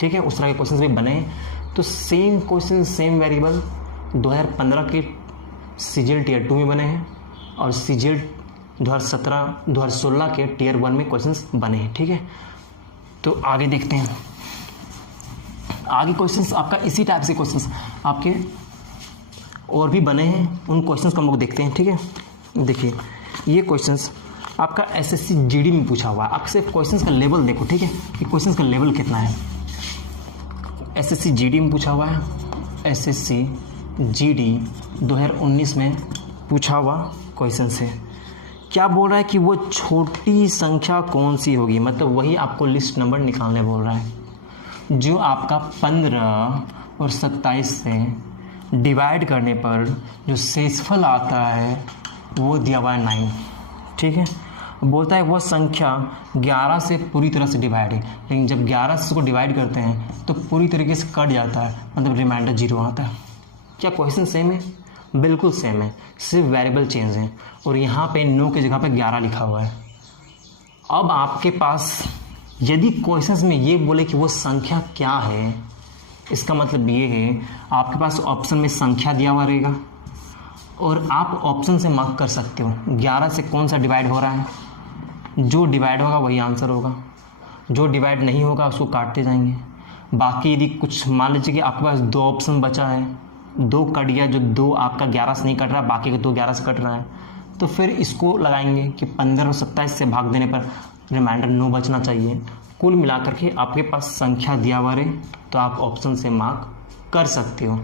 ठीक है, उस तरह के क्वेश्चंस भी बने हैं। तो सेम क्वेश्चन सेम वेरिएबल 2015 के CGL Tier 2 में बने हैं और CGL 2016 के Tier 1 में क्वेश्चंस बने हैं। ठीक है, तो आगे देखते हैं। आगे क्वेश्चंस आपका इसी टाइप से क्वेश्चंस आपके और भी बने हैं, उन क्वेश्चंस को हम लोग देखते हैं। ठीक है, देखिए ये क्वेश्चंस आपका SSC GD में पूछा हुआ है। आप सिर्फ क्वेश्चंस का लेवल देखो। ठीक है, कि क्वेश्चंस का लेवल कितना है। SSC GD में पूछा हुआ है, SSC GD 2019 में पूछा हुआ क्वेश्चन से क्या बोल रहा है कि वो छोटी संख्या कौन सी होगी, मतलब वही आपको लिस्ट नंबर निकालने बोल रहा है जो आपका 15 और 27 से डिवाइड करने पर जो शेषफल आता है वो दिया हुआ है 9। ठीक है, बोलता है वह संख्या 11 से पूरी तरह से डिवाइड है, लेकिन जब 11 से उसको डिवाइड करते हैं तो पूरी तरीके से कट जाता है, मतलब रिमाइंडर 0 आता है। क्या क्वेश्चन सेम है? बिल्कुल सेम है, सिर्फ वेरिएबल चेंज है। और यहाँ पे 9 की जगह पे 11 लिखा हुआ है। अब आपके पास यदि क्वेश्चंस में ये बोले कि वो संख्या क्या है, इसका मतलब ये है आपके पास ऑप्शन में संख्या दिया हुआ रहेगा और आप ऑप्शन से मार्क कर सकते हो 11 से कौन सा डिवाइड हो रहा है। जो डिवाइड होगा वही आंसर होगा, जो डिवाइड नहीं होगा उसको काटते जाएंगे। बाकी यदि कुछ मान लीजिए कि आपके पास 2 ऑप्शन बचा है, 2 कट गया, जो 2 आपका 11 से नहीं कट रहा, बाकी का 2 11 से कट रहा है, तो फिर इसको लगाएंगे कि 15 और 27 से भाग देने पर रिमाइंडर 9 बचना चाहिए। कुल मिलाकर के आपके पास संख्या दिया हुआ रहे तो आप ऑप्शन से मार्क कर सकते हो।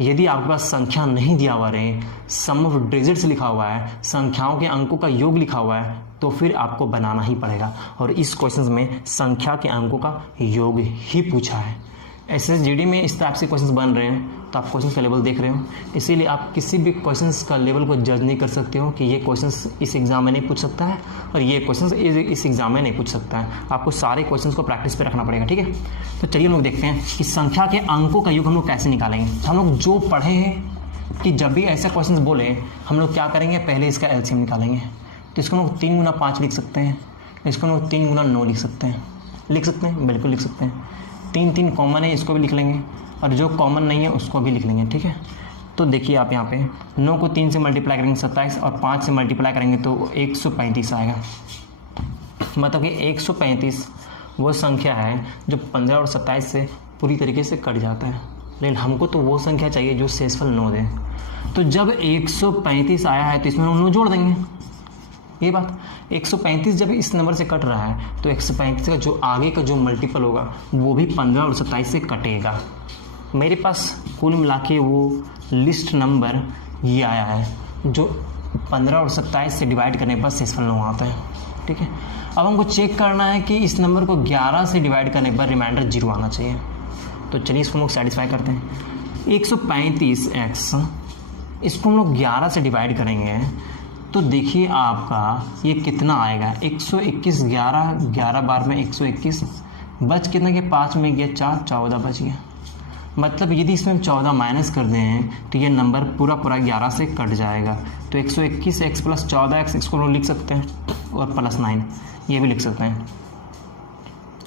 यदि आपके पास संख्या नहीं दिया हुआ रहे, सम ऑफ डिजिट्स लिखा हुआ है, संख्याओं के अंकों का योग लिखा हुआ है, तो फिर आपको बनाना ही पड़ेगा। और इस क्वेश्चन में संख्या के अंकों का योग ही पूछा है। SSC GD में इस टाइप से क्वेश्चंस बन रहे हैं तो आप क्वेश्चंस का लेवल देख रहे हो, इसीलिए आप किसी भी क्वेश्चंस का लेवल को जज नहीं कर सकते हो कि ये क्वेश्चंस इस एग्जाम में नहीं पूछ सकता है और ये क्वेश्चंस इस एग्जाम में नहीं पूछ सकता है। आपको सारे क्वेश्चंस को प्रैक्टिस पे रखना पड़ेगा। ठीक है, तो चलिए हम लोग देखते हैं कि संख्या के अंकों का योग हम लोग कैसे निकालेंगे। तो हम लोग जो पढ़े हैं कि जब भी ऐसा क्वेश्चन बोले हम लोग क्या करेंगे, पहले इसका LCM निकालेंगे। तो इसको हम लोग 3 × 5 लिख सकते हैं, इसको हम लोग 3 × 9 लिख सकते हैं, बिल्कुल लिख सकते हैं। 3 3 कॉमन है, इसको भी लिख लेंगे, और जो कॉमन नहीं है उसको भी लिख लेंगे। ठीक है, तो देखिए आप यहाँ पे 9 को 3 से मल्टीप्लाई करेंगे 27 और 5 से मल्टीप्लाई करेंगे तो 135 आएगा। मतलब कि 135 वो संख्या है जो 15 और 27 से पूरी तरीके से कट जाता है, लेकिन हमको तो वो संख्या चाहिए जो शेषफल 9 दे। तो जब 135 आया है तो इसमें हम 9 जोड़ देंगे। ये बात 135 जब इस नंबर से कट रहा है तो 135 का जो आगे का जो मल्टीपल होगा वो भी 15 और 27 से कटेगा। मेरे पास कुल मिला के वो लिस्ट नंबर ये आया है जो 15 और 27 से डिवाइड करने पर शेषफल 9 आता है। ठीक है, अब हमको चेक करना है कि इस नंबर को 11 से डिवाइड करने पर रिमाइंडर 0 आना चाहिए। तो चलिए इसको हम लोग सेटिस्फाई करते हैं। 135x इसको हम लोग 11 से डिवाइड करेंगे तो देखिए आपका ये कितना आएगा, 121, 11 बार में 121, बच कितना के 5 में गया 4, 14 बच गया। मतलब यदि इसमें हम 14 माइनस कर दें तो ये नंबर पूरा 11 से कट जाएगा। तो 121x + 14x इसको लोग लिख सकते हैं और +9 ये भी लिख सकते हैं।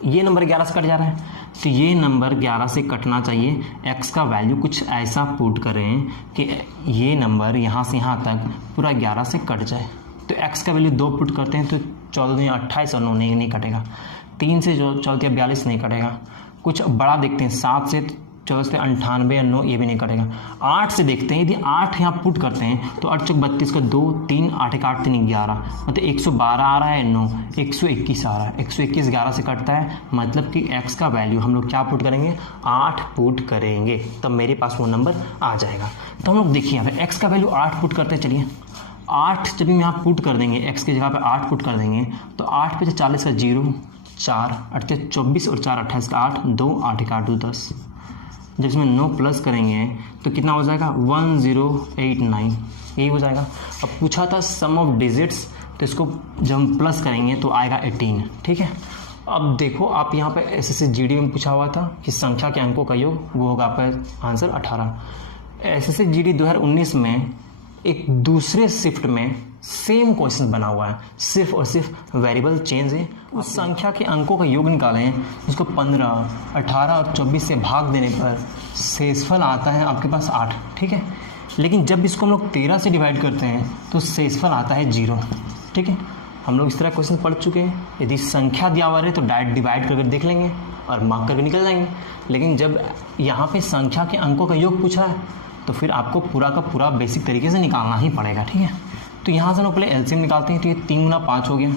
ये नंबर 11 से कट जा रहा है तो ये नंबर 11 से कटना चाहिए। x का वैल्यू कुछ ऐसा पुट करें कि ये नंबर यहाँ से यहाँ तक पूरा 11 से कट जाए। तो x का वैल्यू 2 पुट करते हैं तो 14 दूनी 28 और 9 नहीं कटेगा। 3 से 14 42 नहीं कटेगा। कुछ बड़ा देखते हैं, 7 से 14 से 98 और 9 ये भी नहीं कटेगा। 8 से देखते हैं, यदि 8 यहाँ पुट करते हैं तो 8 × 32 का 2, 3, 8 × 8 3 11, मतलब 112 आ रहा है, 9 121 आ रहा है। 121 11 से कटता है, मतलब कि x का वैल्यू हम लोग क्या पुट करेंगे, 8 पुट करेंगे, तब मेरे पास वो नंबर आ जाएगा। तो हम लोग देखिए यहाँ पे x का वैल्यू 8 पुट करते हैं। चलिए 8 जब हम यहाँ पुट कर देंगे, x की जगह पे 8 पुट कर देंगे तो 8 पे 40 का 0, 4 8 24 और 4 28 का 8, 2 8 × 8 2 10। जब इसमें 9 प्लस करेंगे तो कितना हो जाएगा, 1089 यही हो जाएगा। अब पूछा था सम ऑफ डिजिट्स, तो इसको जब हम प्लस करेंगे तो आएगा 18। ठीक है, अब देखो आप यहाँ पे SSC GD में पूछा हुआ था कि संख्या के अंकों का योग, वो होगा आपका आंसर 18। SSC GD 2019 में एक दूसरे शिफ्ट में सेम क्वेश्चन बना हुआ है, सिर्फ और सिर्फ वेरिएबल चेंज है। उस संख्या के अंकों का योग निकालें, उसको 15, 18 और 24 से भाग देने पर शेषफल आता है आपके पास 8। ठीक है, लेकिन जब इसको हम लोग 13 से डिवाइड करते हैं तो शेषफल आता है 0। ठीक है, हम लोग इस तरह क्वेश्चन पढ़ चुके हैं। यदि संख्या दिया हुआ है तो डायरेक्ट डिवाइड करके देख लेंगे और मार्क करके निकल जाएंगे। लेकिन जब यहाँ पे संख्या के अंकों का योग पूछा है तो फिर आपको पूरा का पूरा बेसिक तरीके से निकालना ही पड़ेगा। ठीक है, तो यहाँ से हम लोग पहले एलसीएम निकालते हैं। तो ये 3 × 5 हो गया,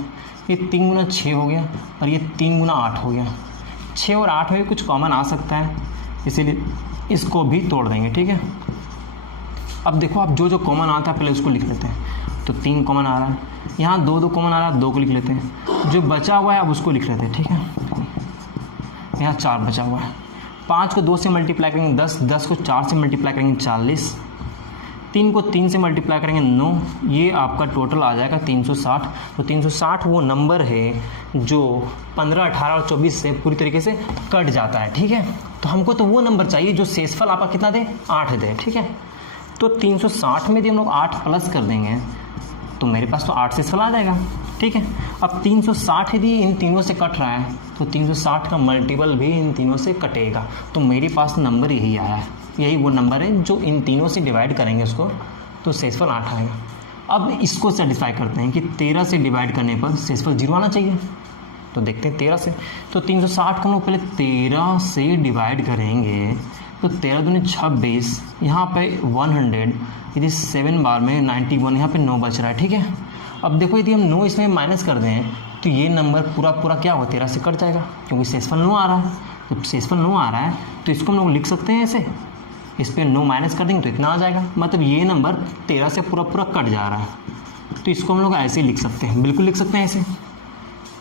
ये 3 × 6 हो गया और ये 3 × 8 हो गया। 6 और 8 में कुछ कॉमन आ सकता है, इसीलिए इसको भी तोड़ देंगे। ठीक है, अब देखो आप जो कॉमन आता है पहले उसको लिख लेते हैं। तो 3 कॉमन आ रहा है, यहाँ 2 कॉमन आ रहा है, 2 को लिख लेते हैं। जो बचा हुआ है अब उसको लिख लेते हैं। ठीक है, यहाँ 4 बचा हुआ है। 5 को 2 से मल्टीप्लाई करेंगे 10, 10 को 4 से मल्टीप्लाई करेंगे 40, 3 को 3 से मल्टीप्लाई करेंगे 9, ये आपका टोटल आ जाएगा 360। तो 360 वो नंबर है जो 15, 18 और 24 से पूरी तरीके से कट जाता है। ठीक है, तो हमको तो वो नंबर चाहिए जो शेषफल आपका कितना दे, 8 दे। ठीक है, तो 360 में यदि हम लोग 8 प्लस कर देंगे तो मेरे पास तो 8 शेषफल आ जाएगा। ठीक है, अब 360 यदि इन तीनों से कट रहा है तो 360 का मल्टीपल भी इन तीनों से कटेगा। तो मेरे पास नंबर यही आया है, यही वो नंबर है जो इन तीनों से डिवाइड करेंगे उसको तो शेषफल 8 आएगा। अब इसको सेटिस्फाई करते हैं कि 13 से डिवाइड करने पर शेषफल 0 आना चाहिए। तो देखते हैं 13 से, तो 360 को हम लोग पहले 13 से डिवाइड करेंगे तो 13 दूनी 26, यहाँ पे 100, यदि 7 बार में 91, यहाँ पे 9 बच रहा है। ठीक है, अब देखो यदि हम 9 इसमें माइनस कर दें तो ये नंबर पूरा क्या होगा, 13 से कट जाएगा क्योंकि शेषफल 9 आ रहा है। तो शेषफल 9 आ रहा है तो इसको हम लोग लिख सकते हैं ऐसे, इस पर 9 माइनस कर देंगे तो इतना आ जाएगा, मतलब ये नंबर 13 से पूरा कट जा रहा है। तो इसको हम लोग ऐसे लिख सकते हैं, बिल्कुल लिख सकते हैं,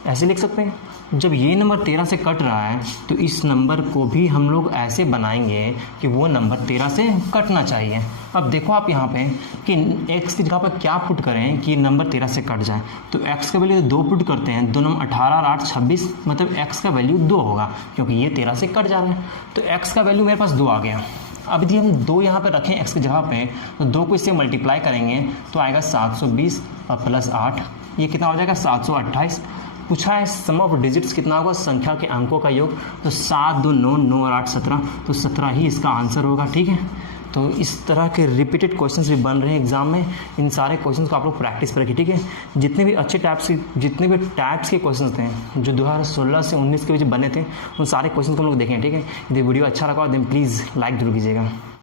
ऐसे लिख सकते हैं। जब ये नंबर 13 से कट रहा है तो इस नंबर को भी हम लोग ऐसे बनाएंगे कि वो नंबर 13 से कटना चाहिए। अब देखो आप यहाँ पे कि x की जगह पर क्या पुट करें कि नंबर 13 से कट जाए। तो x का वैल्यू 2 पुट करते हैं, 2 नंबर 18 और 8 26, मतलब x का वैल्यू 2 होगा क्योंकि ये 13 से कट जा रहा है। तो x का वैल्यू मेरे पास 2 आ गया। अब यदि हम 2 यहाँ पर रखें x की जगह पे तो 2 को इससे मल्टीप्लाई करेंगे तो आएगा 720 और +8, ये कितना हो जाएगा 728। पूछा है सम ऑफ डिजिट्स कितना होगा, संख्या के अंकों का योग, तो 7 2 9, 9 और 8 17, तो 17 ही इसका आंसर होगा। ठीक है, तो इस तरह के रिपीटेड क्वेश्चंस भी बन रहे हैं एग्जाम में। इन सारे क्वेश्चंस को आप लोग प्रैक्टिस पर रखिए। ठीक है, जितने भी जितने भी टाइप्स के क्वेश्चंस थे जो 2016 से 19 के बीच बने थे उन सारे क्वेश्चंस को हम लोग देखें। ठीक है, यदि वीडियो अच्छा लगा देन प्लीज़ लाइक जरूर कीजिएगा।